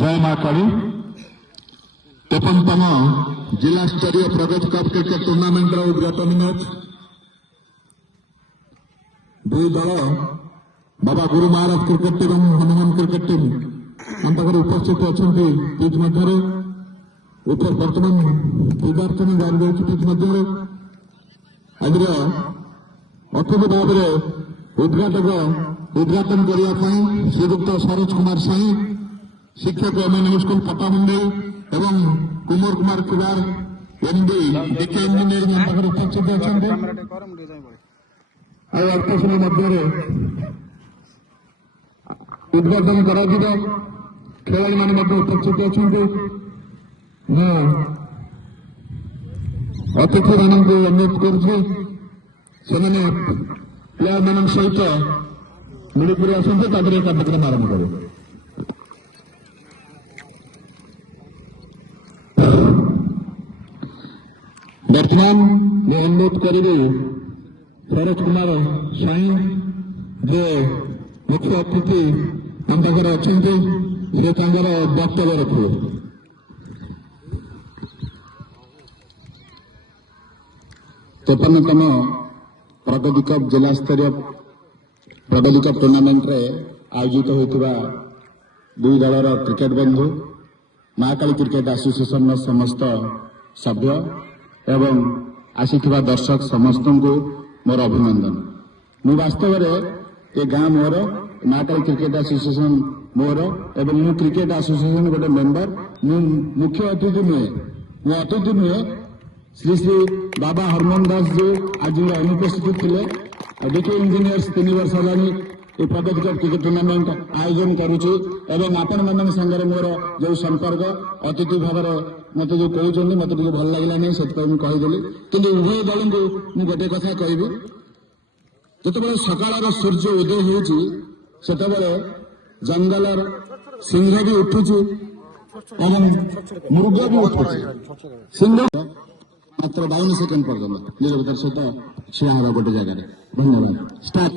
जय मां काली 53तम जिला स्तरीय प्रगति कप क्रिकेट टूर्णामेंट उद्घाटन मैच दुई दल बाबा गुरु महाराज क्रिकेट टीम और हनुमान क्रिकेट टीम उपस्थित अच्छा पिच मध्य बर्तमान पूजार्चना जारी रही पिच मध्य आज अतिथि भाव में उद्घाटन करने श्रीयुक्त सरोज कुमार साई शिक्षक एमएनएम स्कूल पट्टामुंडी एवं Kumar Kumar Kumar MD DK engineering उपस्थित अच्छा अल्प समय मध्य उद्घाटन कर खेलाड़ी मैंने उपस्थित अच्छा अतिथि मान अनुरोध कर प्लेयर मान सहित मिलपुरी आसते कार्यक्रम आरंभ करें बर्तमान मैं अनुरोध करी सरोज कुमार साई जो मुख्य अतिथि हम पाखे अच्छा से वक्तव्य रखे 53तम प्रगति कप जिला स्तरीय प्रगति कप टूर्णामेंट रे आयोजित होता दुई दलर क्रिकेट बंधु महाकाली क्रिकेट एसोसिएशन समस्त सभ्य एवं आसीथिबा दर्शक समस्त को मोर अभिनंदन मु वास्तव में ये गाँ मोर महाकाली क्रिकेट एसोसिएशन मोर एवं मु क्रिकेट एसोसिएशन गोटे मेंबर मु मुख्य अतिथि नुहे मु अतिथि नुहे श्री श्री बाबा हरमोहन दास जी आज अनुपस्थित थे डीके इंजीनियर्स 3 वर्ष है ये प्रगति कप क्रिकेट टूर्णामेंट आयोजन करुच्ची आपण मान सागर मोर जो संपर्क अतिथि भाव मत जो कहते मत भल लगे नहीं से कहीदेली कि उभय दल को मुझे गोटे कथा कह जो सकाल सूर्य उदय होते जंगल सिंह भी उठुची मृग भी उठुची सिंह मात्र 52 सेकेंड पर्यटन निरवतार सहित छिया हवा गोटे जगह धन्यवाद स्टार्ट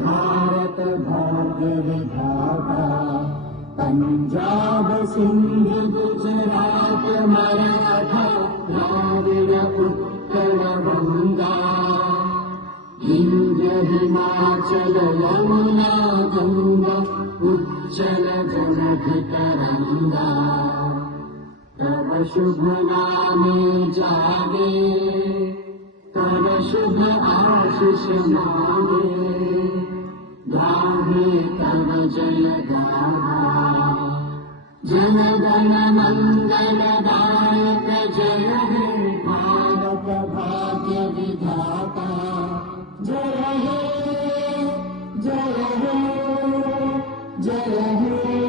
भारत भाग्य विधाता पंजाब सिंध गुजरात मराठा द्राविड़ उत्कल गंगा विंध्य हिमाचल यमुना गंगा उज्जल जलधि तरंगा तव शुभ नामे जागे तव शुभ आशीष मांगे गाहे तव जय गाथा जन गण मंगल दायक जय हे भारत भाग्य विधाता जय हे जय हे जय हे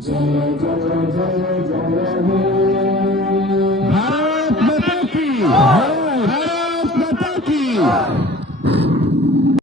जय जय जय जय हे भारत माता की भारत माता की